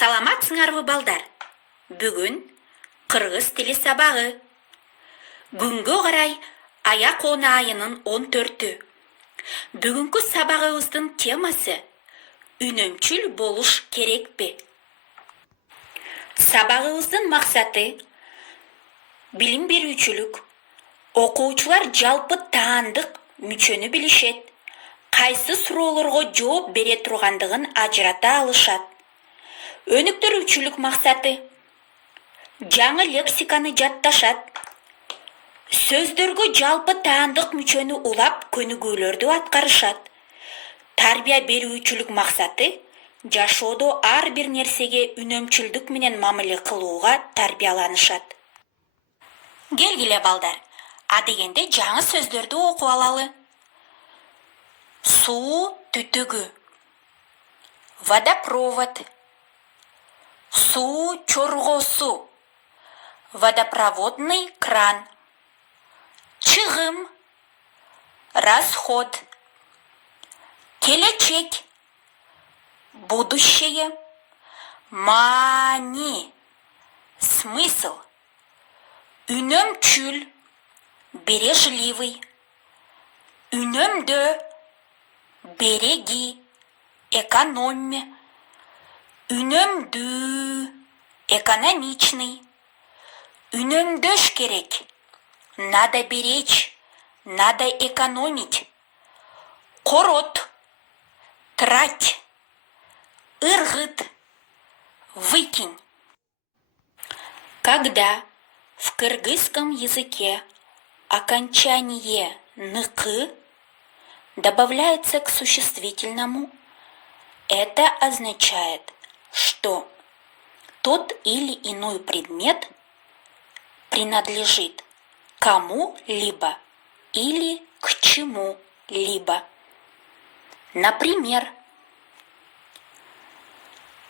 Саламатсыңарбы балдар? Бүгін қырғыз тілі сабағы. Күнгө қарай аяқ оны айының 14-ті. Бүгінгі сабағымыздың темасы үнемчүл болуш керек пе? Сабағымыздың мақсаты билим берүүчүлүк. Окуучулар жалпы таандык мүчөнү билишет. Кайсы суроолорго жооп бере тургандыгын ажырата алышат. Өнүктүрүүчүлүк максаты жаңы лексиканы жатташат. Сөздөргө жалпы таандык мүчөнү улап көнүгүүлөрдү аткарышат. Тарбия берүүчүлүк максаты жашоодо ар бир нерсеге үнөмчүлдүк менен мамиле кылууга тарбияланышат. Келгиле балдар, адегенде жаңы сөздөрдү окуп алалы. Суу түтүгү, водопровод, суу чоргосу, водопроводный кран, чыгым, расход, келечек, будущее, маани, смысл, үнөмчүл, бережливый, үнөмдө, береги, экономия, үнөмдүү, экономичный, үнөмдөш керек, надо беречь, надо экономить, корот, трать, ыргыт, выкинь. Когда в кыргызском языке окончание «ныкы» добавляется к существительному, это означает, что тот или иной предмет принадлежит кому-либо или к чему-либо. Например,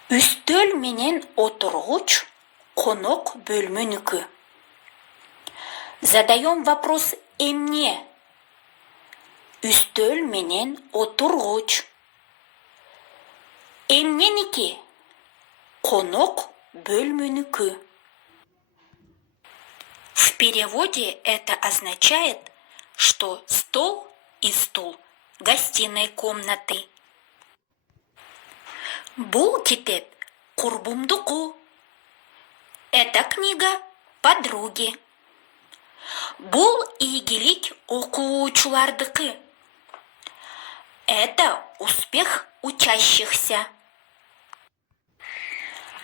үстөл менен отургуч конок бөлмөнүкү. Задаем вопрос эмне? Үстөл менен отургуч. Эмненики? Конок бөлмөнүкү. В переводе это означает, что стол и стул гостиной комнаты. Бул китеп курбумдуку. Эта книга подруги. Бул ийгилик окуучулардыкы. Это успех учащихся.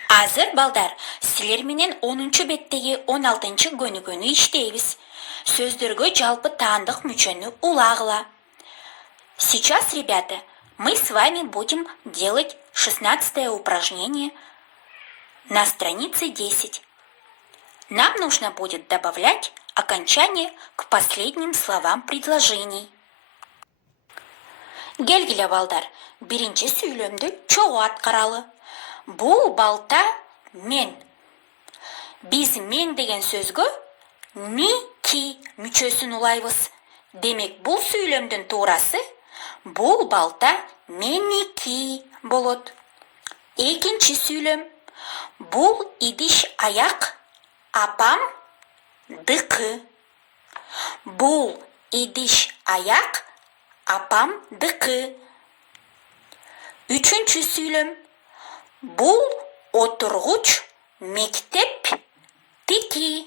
Азыр балдар, силер менен 10-чы беттеги 16-чы көнүгүүнү иштейбиз. Сөздөргө жалпы таандык мүчөнү улагыла. Сейчас, ребята, мы с вами будем делать 16-е упражнение на странице 10. Нам нужно будет добавлять окончание к последним словам предложений. Келгиле балдар, биринчи сүйлөмдү чогуу аткаралы. Бул балта мен. Биз мен деген сөзгө ми-ки мүчөсүн улайбыз. Демек, бул сүйлөмдүн туурасы бул балта меники болот. Экинчи сүйлөм. Бул идиш аяк апам дыкы. Бул идиш аяк апам дыкы. Үчүнчү сүйлөм. Бул отургуч мектеп тики.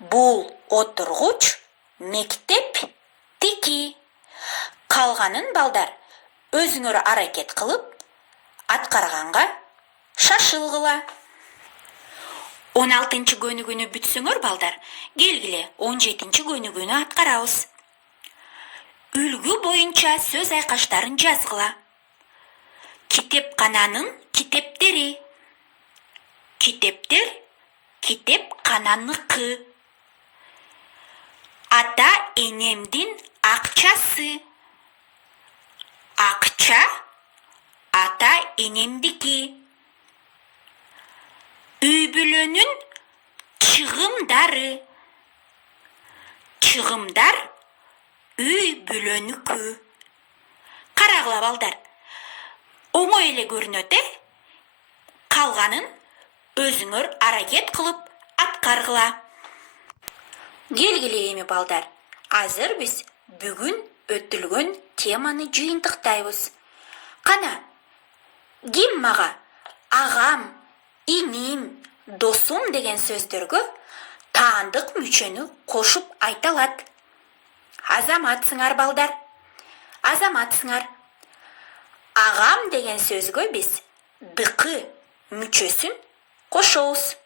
Бул отургуч мектеп тики. Калганын балдар өзүңөр аракет кылып аткарганга шашылгыла. 16-чы көнүгүүнү бүтсөңөр балдар, келгиле 17-чи көнүгүүнү аткарабыз. Үлгү боюнча сөз айкаштарын жазгыла. Китепкананын китептери. Китептер китепкананыкы. Ата энемдин акчасы. Акча ата энемдики. Үй бүлөнүн чыгымдары. Чыгымдар үй бүлөнүкү. Карагыла балдар. Оңой эле көрүнөт, Қалғанын өзіңір аракет қылып атқарғыла. Келгіле еме балдар. Азыр біз бүгін өттілген теманы жиынтықтайбыз. Қана, ким маға ағам, иним, досым деген сөздерге таандық мүчені қошып айталат. Азаматсыңар балдар. Азаматсыңар. Ағам деген сөзге біз дықы мүчесін қошоуыз.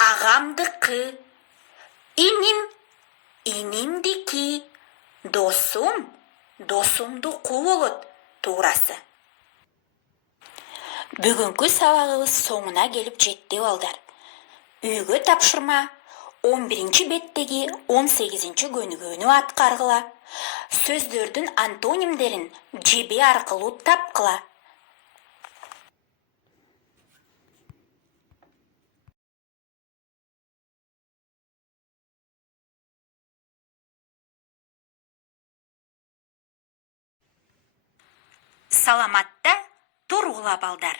Ағамдықы, инимдики, досумдуку болот туурасы. Бүгүнкү сабагыбыз соңуна келип жетти балдар. Үйгө тапшырма 11-беттеги 18-көнүгүүнү аткаргыла. Сөздөрдүн антонимдерин жеби аркылуу тапкыла. Саламатта тургула балдар.